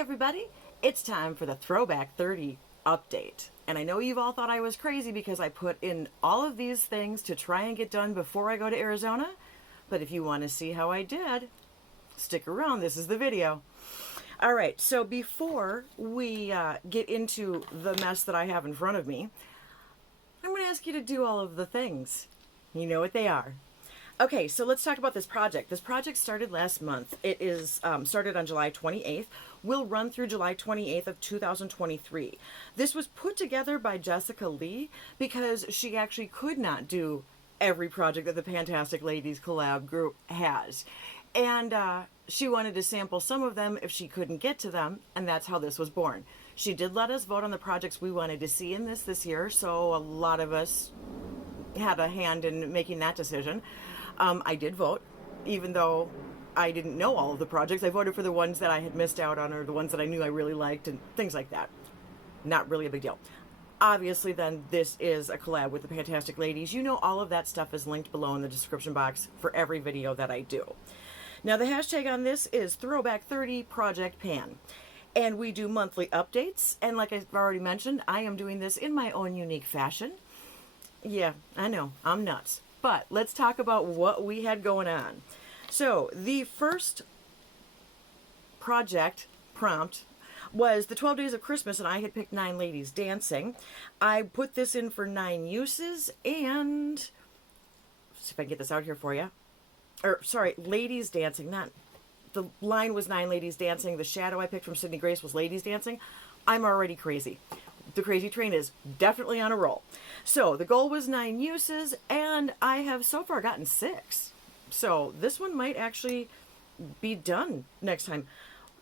everybody, it's time for the Throwback 30 update. And I know you've all thought I was crazy because I put in all of these things to try and get done before I go to Arizona. But if you want to see how I did, stick around, this is the video. All right, so before we get into the mess that I have in front of me, I'm going to ask you to do all of the things. You know what they are. Okay, so let's talk about this project. This project started last month. It is started on July 28th. Will run through July 28th of 2023. This was put together by Jessica Lee because she actually could not do every project that the Fantastic Ladies collab group has. And she wanted to sample some of them if she couldn't get to them, and that's how this was born. She did let us vote on the projects we wanted to see in this year, so a lot of us had a hand in making that decision. I did vote, even though I didn't know all of the projects. I voted for the ones that I had missed out on or the ones that I knew I really liked and things like that. Not really a big deal. Obviously, then, this is a collab with the Fantastic Ladies. You know all of that stuff is linked below in the description box for every video that I do. Now, the hashtag on this is Throwback30 Project Pan. And we do monthly updates. And like I've already mentioned, I am doing this in my own unique fashion. Yeah, I know, I'm nuts. But let's talk about what we had going on. So the first project prompt was the 12 Days of Christmas, and I had picked 9 ladies dancing. I put this in for 9 uses, and let's see if I can get this out here for you. Or, sorry, ladies dancing, not, the line was 9 ladies dancing. The shadow I picked from Sydney Grace was ladies dancing. I'm already crazy. The crazy train is definitely on a roll. So the goal was 9 uses, and I have so far gotten 6. So this one might actually be done next time.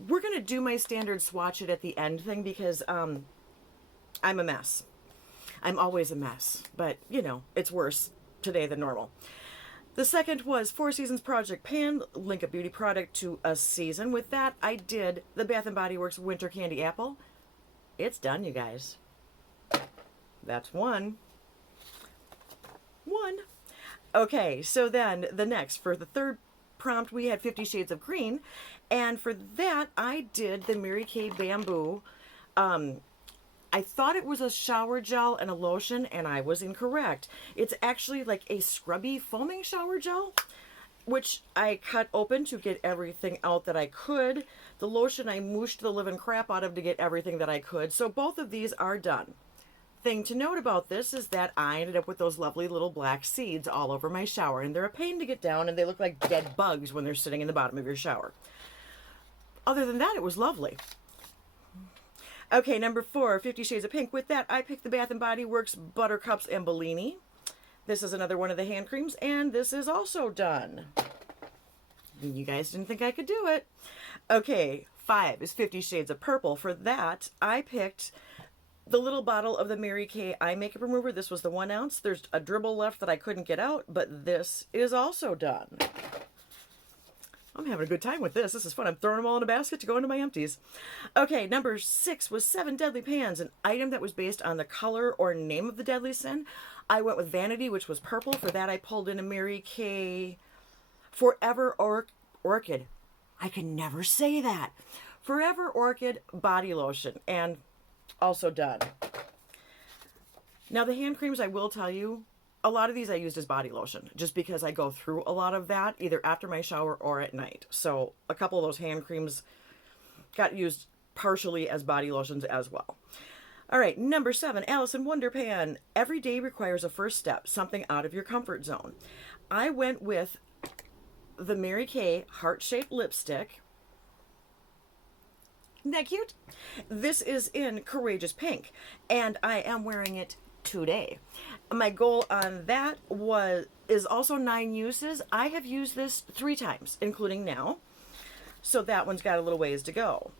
We're going to do my standard swatch it at the end thing because I'm a mess. I'm always a mess, but you know, it's worse today than normal. The second was 4 Seasons Project Pan, link a beauty product to a season. With that, I did the Bath & Body Works Winter Candy Apple. It's done, you guys. That's one. Okay, so then the next, for the third prompt, we had 50 Shades of Green. And for that, I did the Mary Kay Bamboo. I thought it was a shower gel and a lotion, and I was incorrect. It's actually like a scrubby foaming shower gel, which I cut open to get everything out that I could. The lotion I mooshed the living crap out of to get everything that I could. So both of these are done. Thing to note about this is that I ended up with those lovely little black seeds all over my shower, and they're a pain to get down, and they look like dead bugs when they're sitting in the bottom of your shower. Other than that, it was lovely. Okay, number 4, 50 Shades of Pink. With that, I picked the Bath & Body Works Buttercups and Bellini. This is another one of the hand creams, and this is also done. You guys didn't think I could do it. Okay, 5 is 50 Shades of Purple. For that, I picked the little bottle of the Mary Kay Eye Makeup Remover. This was the 1 ounce. There's a dribble left that I couldn't get out, but this is also done. I'm having a good time with this. This is fun. I'm throwing them all in a basket to go into my empties. Okay, number 6 was 7 Deadly Pans, an item that was based on the color or name of the deadly sin. I went with Vanity, which was purple. For that, I pulled in a Mary Kay Forever Orchid. I can never say that. Forever Orchid body lotion, and also done. Now, the hand creams, I will tell you, a lot of these I used as body lotion, just because I go through a lot of that, either after my shower or at night. So a couple of those hand creams got used partially as body lotions as well. All right, number 7, Alice in Wonder Pan. Every day requires a first step, something out of your comfort zone. I went with the Mary Kay heart-shaped lipstick. Isn't that cute? This is in Courageous Pink, and I am wearing it today. My goal on that is also 9 uses. I have used this 3 times, including now. So that one's got a little ways to go.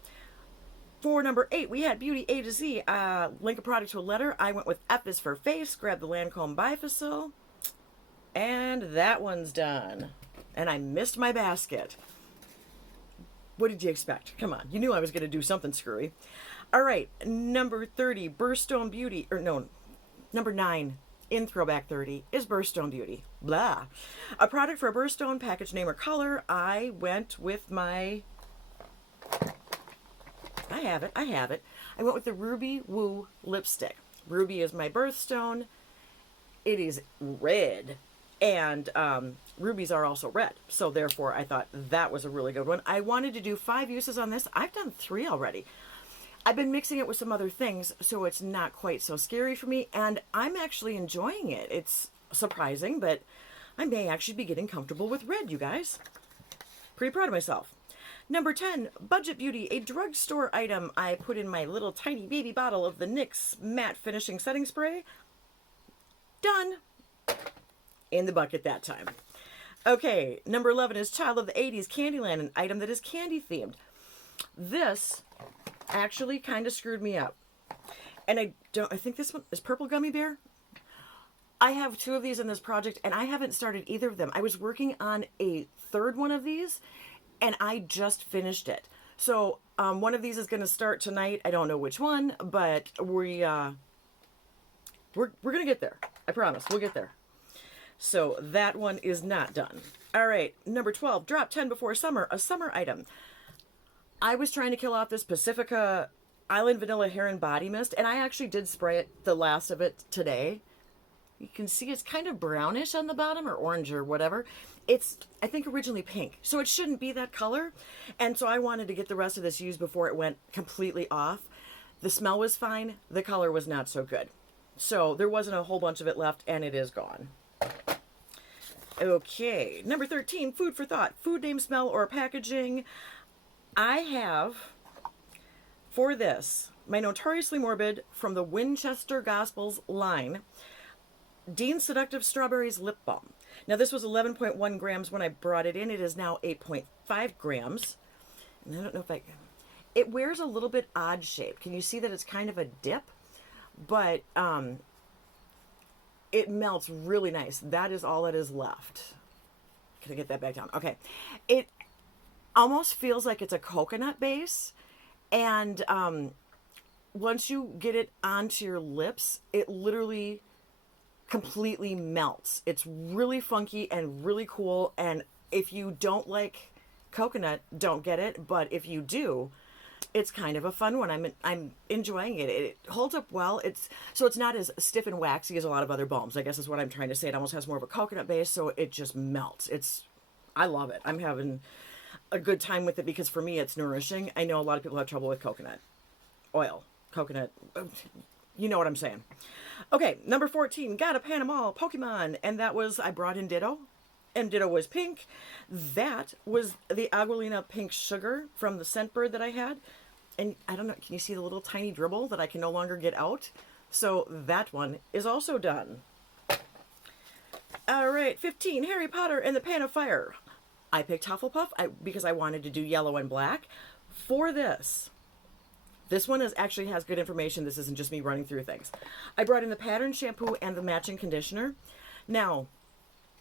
For number 8, we had Beauty A to Z. Link a product to a letter. I went with F is for Face. Grab the Lancome Bifacil. And that one's done. And I missed my basket. What did you expect? Come on. You knew I was going to do something screwy. All right. Number 30, Birthstone Beauty. Or no, number 9 in Throwback 30 is Birthstone Beauty. Blah. A product for a birthstone, package name or color. I went with my... I have it. I have it. I went with the Ruby Woo lipstick. Ruby is my birthstone. It is red. And rubies are also red. So therefore, I thought that was a really good one. I wanted to do 5 uses on this. I've done 3 already. I've been mixing it with some other things, so it's not quite so scary for me. And I'm actually enjoying it. It's surprising, but I may actually be getting comfortable with red, you guys. Pretty proud of myself. Number 10, Budget Beauty, a drugstore item. I put in my little tiny baby bottle of the NYX Matte Finishing Setting Spray. Done. In the bucket that time. Okay, number 11 is Child of the 80s Candyland, an item that is candy themed. This actually kind of screwed me up. And I think this one is Purple Gummy Bear. I have 2 of these in this project, and I haven't started either of them. I was working on a 3rd one of these, and I just finished it. So one of these is going to start tonight. I don't know which one, but we're going to get there. I promise. We'll get there. So that one is not done. All right, number 12, Drop 10 Before Summer, a summer item. I was trying to kill off this Pacifica Island Vanilla Hair and Body Mist, and I actually did spray it, the last of it, today. You can see it's kind of brownish on the bottom, or orange, or whatever. It's, I think, originally pink, so it shouldn't be that color. And so I wanted to get the rest of this used before it went completely off. The smell was fine. The color was not so good. So there wasn't a whole bunch of it left, and it is gone. Okay, number 13, Food for Thought. Food name, smell, or packaging. I have, for this, my Notoriously Morbid from the Winchester Gospels line, Dean's Seductive Strawberries Lip Balm. Now, this was 11.1 grams when I brought it in. It is now 8.5 grams. And I don't know if it wears a little bit odd shape. Can you see that it's kind of a dip? But it melts really nice. That is all that is left. Can I get that back down? Okay. It almost feels like it's a coconut base. And once you get it onto your lips, it literally completely melts. It's really funky and really cool. And if you don't like coconut, don't get it. But if you do, it's kind of a fun one. I'm enjoying it. It holds up well. It's not as stiff and waxy as a lot of other balms, I guess is what I'm trying to say. It almost has more of a coconut base, so it just melts. I love it. I'm having a good time with it because for me it's nourishing. I know a lot of people have trouble with coconut oil. Coconut, you know what I'm saying. Okay, number 14, got a Panama Pokemon, and that was, I brought in Ditto, and Ditto was pink. That was the Aguilina Pink Sugar from the Scentbird that I had. And I don't know, can you see the little tiny dribble that I can no longer get out? So that one is also done. All right, 15, Harry Potter and the Pan of Fire. I picked Hufflepuff because I wanted to do yellow and black. For this one actually has good information. This isn't just me running through things. I brought in the pattern shampoo and the matching conditioner. Now,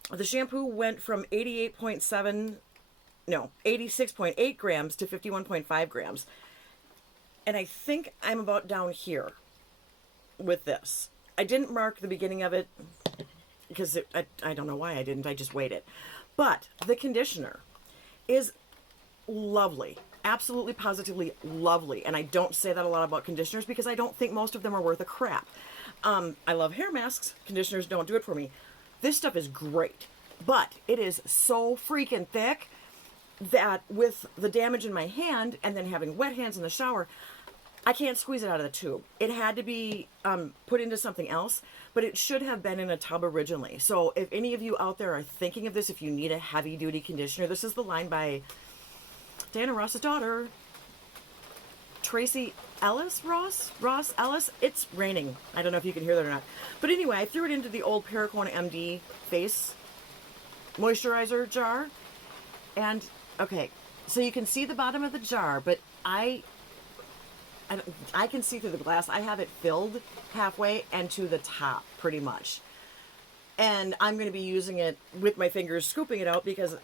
the shampoo went from 86.8 grams to 51.5 grams. And I think I'm about down here with this. I didn't mark the beginning of it because I don't know why I didn't. I just waited. But the conditioner is lovely. Absolutely, positively lovely. And I don't say that a lot about conditioners because I don't think most of them are worth a crap. I love hair masks. Conditioners don't do it for me. This stuff is great. But it is so freaking thick that with the damage in my hand and then having wet hands in the shower, I can't squeeze it out of the tube. It had to be put into something else, but it should have been in a tub originally. So if any of you out there are thinking of this, if you need a heavy-duty conditioner, this is the line by Diana Ross's daughter, Tracy Ellis, Ross Ellis. It's raining. I don't know if you can hear that or not. But anyway, I threw it into the old Perricone MD face moisturizer jar. And, okay, so you can see the bottom of the jar, but I can see through the glass. I have it filled halfway and to the top, pretty much. And I'm going to be using it with my fingers, scooping it out because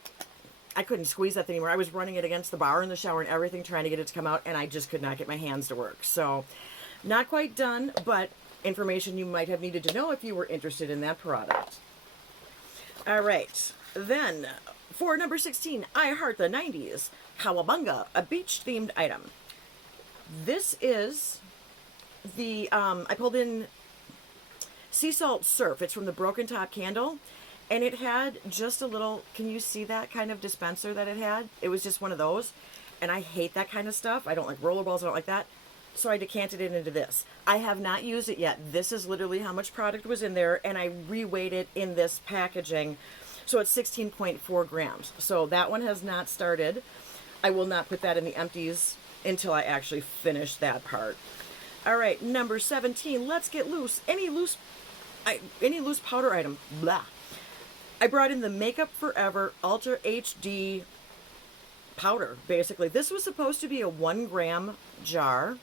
I couldn't squeeze that thing anymore. I was running it against the bar in the shower and everything, trying to get it to come out, and I just could not get my hands to work. So, not quite done, but information you might have needed to know if you were interested in that product. All right. Then, for number 16, I Heart the 90s, Cowabunga, a beach-themed item. This is the, I pulled in Sea Salt Surf. It's from the Broken Top Candle. And it had just a little, can you see that kind of dispenser that it had? It was just one of those. And I hate that kind of stuff. I don't like rollerballs. I don't like that. So I decanted it into this. I have not used it yet. This is literally how much product was in there. And I reweighed it in this packaging. So it's 16.4 grams. So that one has not started. I will not put that in the empties until I actually finish that part. All right, number 17. Let's get loose. Any loose powder item. Blah. I brought in the Makeup Forever Ultra HD powder, basically. This was supposed to be a 1 gram jar.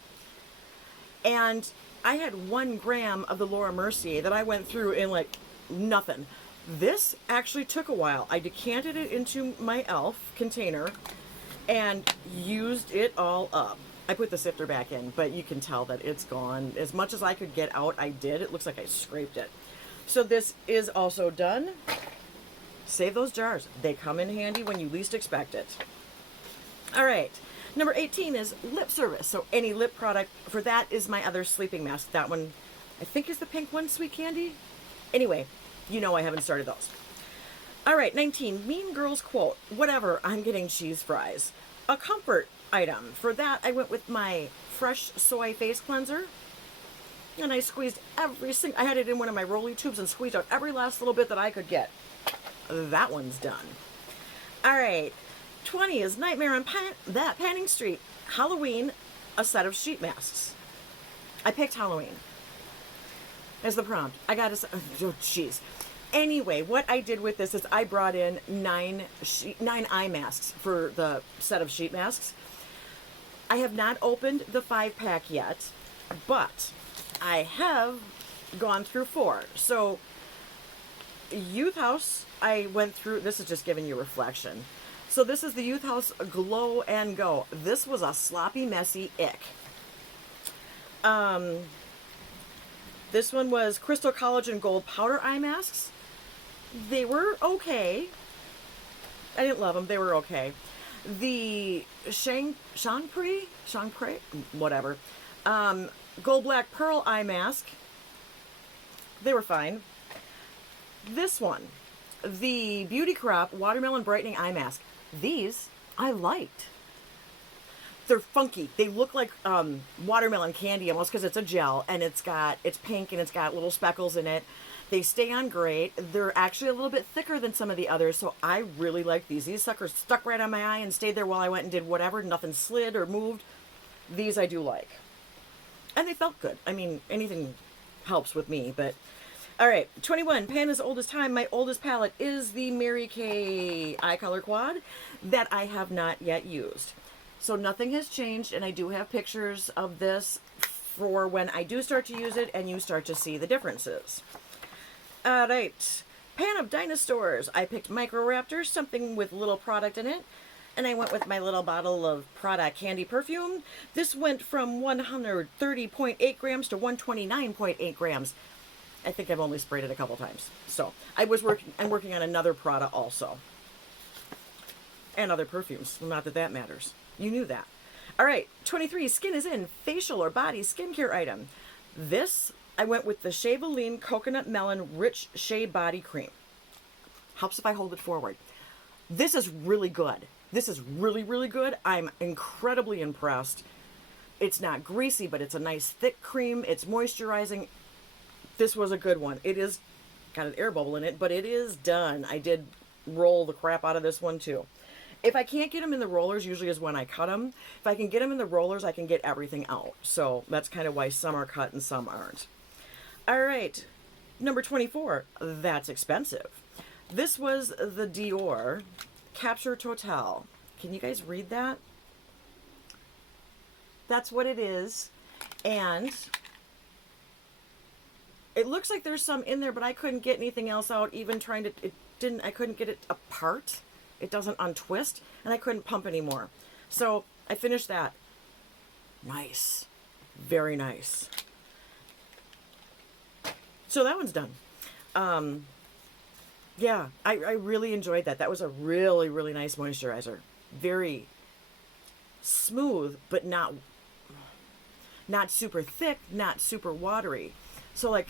And I had 1 gram of the Laura Mercier that I went through in like nothing. This actually took a while. I decanted it into my e.l.f. container and used it all up. I put the sifter back in, but you can tell that it's gone. As much as I could get out, I did. It looks like I scraped it. So this is also done. Save those jars. They come in handy when you least expect it. All right. Number 18 is lip service. So any lip product. For that is my other sleeping mask. That one, I think, is the pink one, Sweet Candy. Anyway, you know I haven't started those. All right, 19, Mean Girls quote. Whatever, I'm getting cheese fries. A comfort item. For that, I went with my Fresh Soy Face Cleanser. And I squeezed every single... I had it in one of my rolly tubes and squeezed out every last little bit that I could get. That one's done. All right. 20 is Nightmare on Panning Street. Halloween, a set of sheet masks. I picked Halloween as the prompt. I got to... Oh, jeez. Anyway, what I did with this is I brought in 9 eye masks for the set of sheet masks. I have not opened the 5-pack yet, but I have gone through 4. So, Youth House, I went through... This is just giving you reflection. So this is the Youth House Glow and Go. This was a sloppy, messy ick. This one was Crystal Collagen Gold Powder Eye Masks. They were okay. I didn't love them. They were okay. The Shangpre, whatever. Gold Black Pearl Eye Mask. They were fine. This one, the Beauty Crop Watermelon Brightening Eye Mask. These I liked. They're funky. They look like watermelon candy almost because it's a gel and it's pink and it's got little speckles in it. They stay on great. They're actually a little bit thicker than some of the others, so I really like these. These suckers stuck right on my eye and stayed there while I went and did whatever. Nothing slid or moved. These I do like. And they felt good. I mean, anything helps with me, but... All right, 21, Panda's Oldest Time. My oldest palette is the Mary Kay Eye Color Quad that I have not yet used. So nothing has changed, and I do have pictures of this for when I do start to use it and you start to see the differences. All right, Pan of Dinosaurs. I picked Micro Raptor, something with little product in it. And I went with my little bottle of Prada Candy Perfume. This went from 130.8 grams to 129.8 grams. I think I've only sprayed it a couple times. So I'm working on another Prada also. And other perfumes. Well, not that that matters. You knew that. All right, 23, Skin is In, facial or body skincare item. This, I went with the Shaveline Coconut Melon Rich Shea Body Cream. Helps if I hold it forward. This is really good. This is really, really good. I'm incredibly impressed. It's not greasy, but it's a nice thick cream. It's moisturizing. This was a good one. It is got an air bubble in it, but it is done. I did roll the crap out of this one too. If I can't get them in the rollers, usually is when I cut them. If I can get them in the rollers, I can get everything out. So that's kind of why some are cut and some aren't. All right, number 24. That's expensive. This was the Dior Capture Total. Can you guys read that? That's what it is. And it looks like there's some in there, but I couldn't get anything else out. Even trying to, I couldn't get it apart. It doesn't untwist, and I couldn't pump anymore. So I finished that. Nice. Very nice. So that one's done. Yeah, I really enjoyed that. That was a really, really nice moisturizer. Very smooth, but not not super thick, not super watery. So like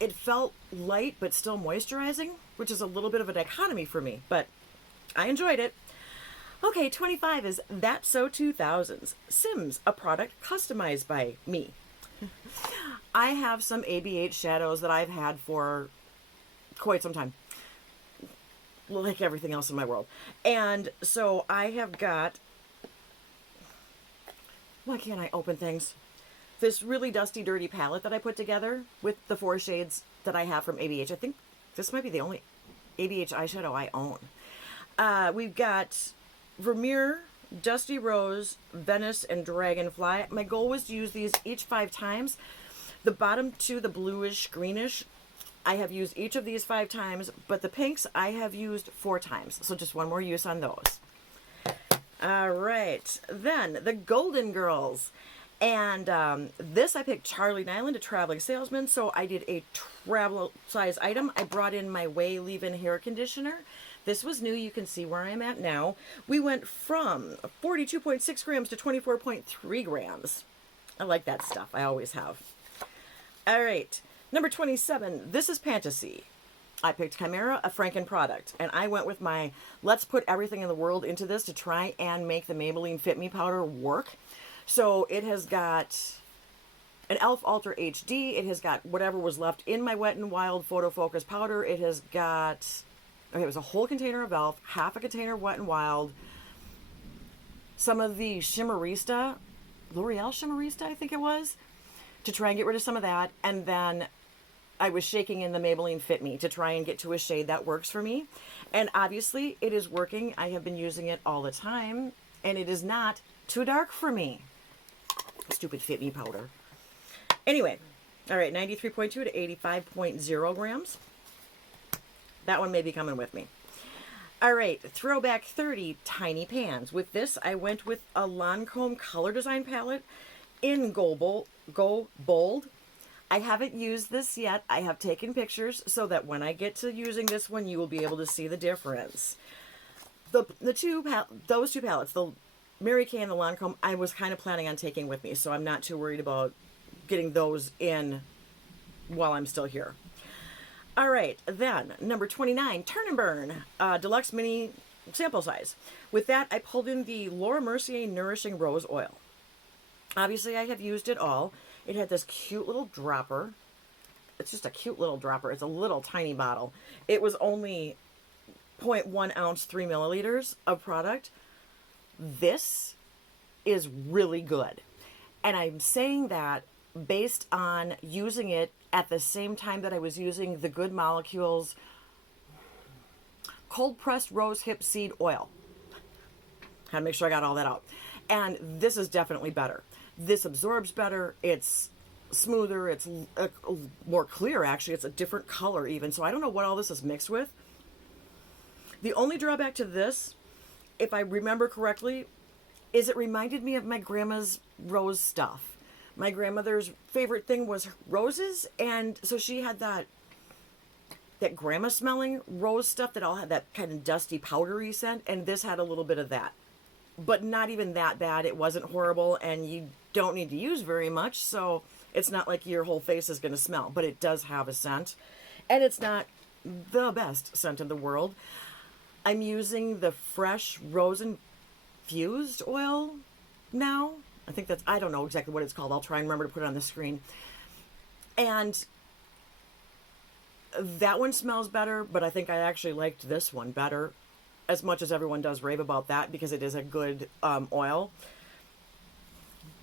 it felt light but still moisturizing, which is a little bit of a dichotomy for me, but I enjoyed it. Okay, 25 is That's So 2000s. Sims, a product customized by me. I have some ABH shadows that I've had for quite some time, like everything else in my world. And so I have got, why can't I open things? This really dusty, dirty palette that I put together with the 4 shades that I have from ABH. I think this might be the only ABH eyeshadow I own. We've got Vermeer, Dusty Rose, Venice, and Dragonfly. My goal was to use these each 5 times. The bottom 2, the bluish, greenish, I have used each of these 5 times, but the pinks I have used 4 times. So just one more use on those. All right. Then the Golden Girls. And this I picked Charlie Nyland, a traveling salesman. So I did a travel size item. I brought in my Way Leave-In hair conditioner. This was new. You can see where I'm at now. We went from 42.6 grams to 24.3 grams. I like that stuff. I always have. All right. Number 27. This is Fantasy. I picked Chimera, a Franken product. And I went with my let's put everything in the world into this to try and make the Maybelline Fit Me powder work. So it has got an e.l.f. Ultra HD. It has got whatever was left in my Wet n Wild Photo Focus powder. It has got, okay, it was a whole container of e.l.f., half a container of Wet n Wild, some of the Shimmerista, L'Oreal Shimmerista, I think it was, to try and get rid of some of that. And then I was shaking in the Maybelline Fit Me to try and get to a shade that works for me. And obviously it is working. I have been using it all the time, and it is not too dark for me. Stupid Fit Me powder. Anyway, all right, 93.2 to 85.0 grams. That one may be coming with me. All right, Throwback 30 Tiny Pans. With this, I went with a Lancome color design palette in Go Bold. I haven't used this yet. I have taken pictures so that when I get to using this one, you will be able to see the difference. Those two palettes, the Mary Kay and the Lancome, I was kind of planning on taking with me, so I'm not too worried about getting those in while I'm still here. All right, then number 29, Turn and Burn, deluxe mini sample size. With that, I pulled in the Laura Mercier Nourishing Rose Oil. Obviously, I have used it all. It had this cute little dropper. It's just a cute little dropper. It's a little tiny bottle. It was only 0.1 ounce, 3 milliliters of product. This is really good. And I'm saying that based on using it at the same time that I was using the Good Molecules cold pressed rose hip seed oil. Had to make sure I got all that out. And this is definitely better. This absorbs better. It's smoother. It's more clear, actually. It's a different color even. So I don't know what all this is mixed with. The only drawback to this, if I remember correctly, is it reminded me of my grandma's rose stuff. My grandmother's favorite thing was roses, and so she had that grandma smelling rose stuff that all had that kind of dusty powdery scent, and this had a little bit of that. But not even that bad. It wasn't horrible, and you don't need to use very much, so it's not like your whole face is going to smell, but it does have a scent, and it's not the best scent in the world. I'm using the fresh rose infused oil now. I think I don't know exactly what it's called. I'll try and remember to put it on the screen. And that one smells better, but I think I actually liked this one better, as much as everyone does rave about that because it is a good oil.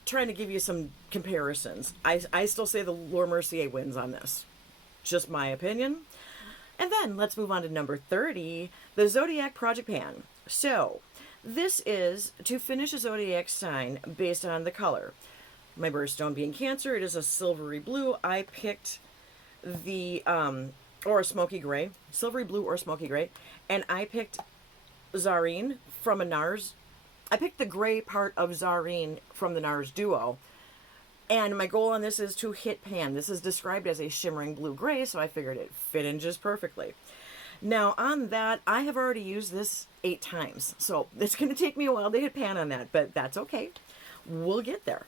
Trying to give you some comparisons. I still say the Laura Mercier wins on this. Just my opinion. And then let's move on to number 30, the Zodiac Project Pan. So this is to finish a zodiac sign based on the color. My birthstone being Cancer, it is a silvery blue. I picked the, or a smoky gray, silvery blue or smoky gray. And I picked Zareen from a NARS. I picked the gray part of Zareen from the NARS Duo. And my goal on this is to hit pan. This is described as a shimmering blue-gray, so I figured it fit in just perfectly. Now, on that, I have already used this 8 times. So it's going to take me a while to hit pan on that, but that's okay. We'll get there.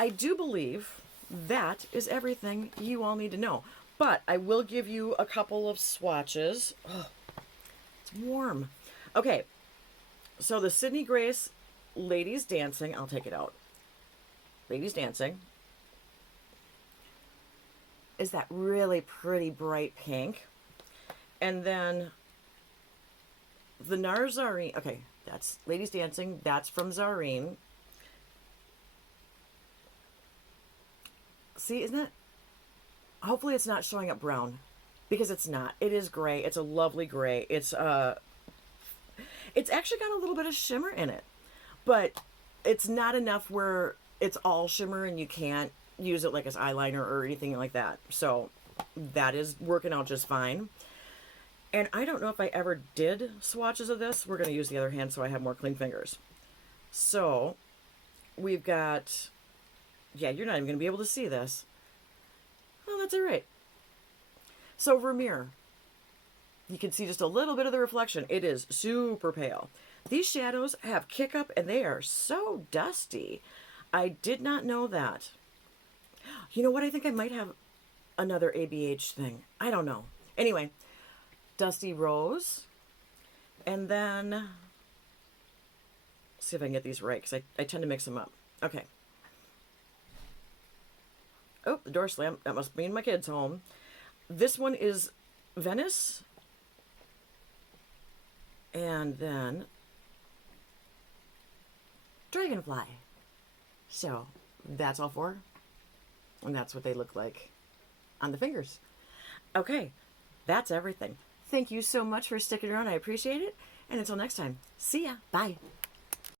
I do believe that is everything you all need to know. But I will give you a couple of swatches. Oh, it's warm. Okay, so the Sydney Grace Ladies Dancing, I'll take it out. Ladies Dancing is that really pretty bright pink. And then the Narzarine, okay, that's Ladies Dancing, that's from Zarine. See, isn't it? Hopefully it's not showing up brown, because it's not. It is gray. It's a lovely gray. It's actually got a little bit of shimmer in it, but it's not enough where it's all shimmer and you can't use it like as eyeliner or anything like that. So that is working out just fine. And I don't know if I ever did swatches of this. We're going to use the other hand so I have more clean fingers. So we've got, yeah, you're not even going to be able to see this. Well, that's all right. So Vermeer, you can see just a little bit of the reflection. It is super pale. These shadows have kick up and they are so dusty. I did not know that. You know what? I think I might have another ABH thing. I don't know. Anyway, Dusty Rose. And then, see if I can get these right, because I tend to mix them up. Okay. Oh, the door slammed. That must mean my kid's home. This one is Venice. And then Dragonfly. So that's all four. And that's what they look like on the fingers. Okay, that's everything. Thank you so much for sticking around. I appreciate it. And until next time, see ya. Bye.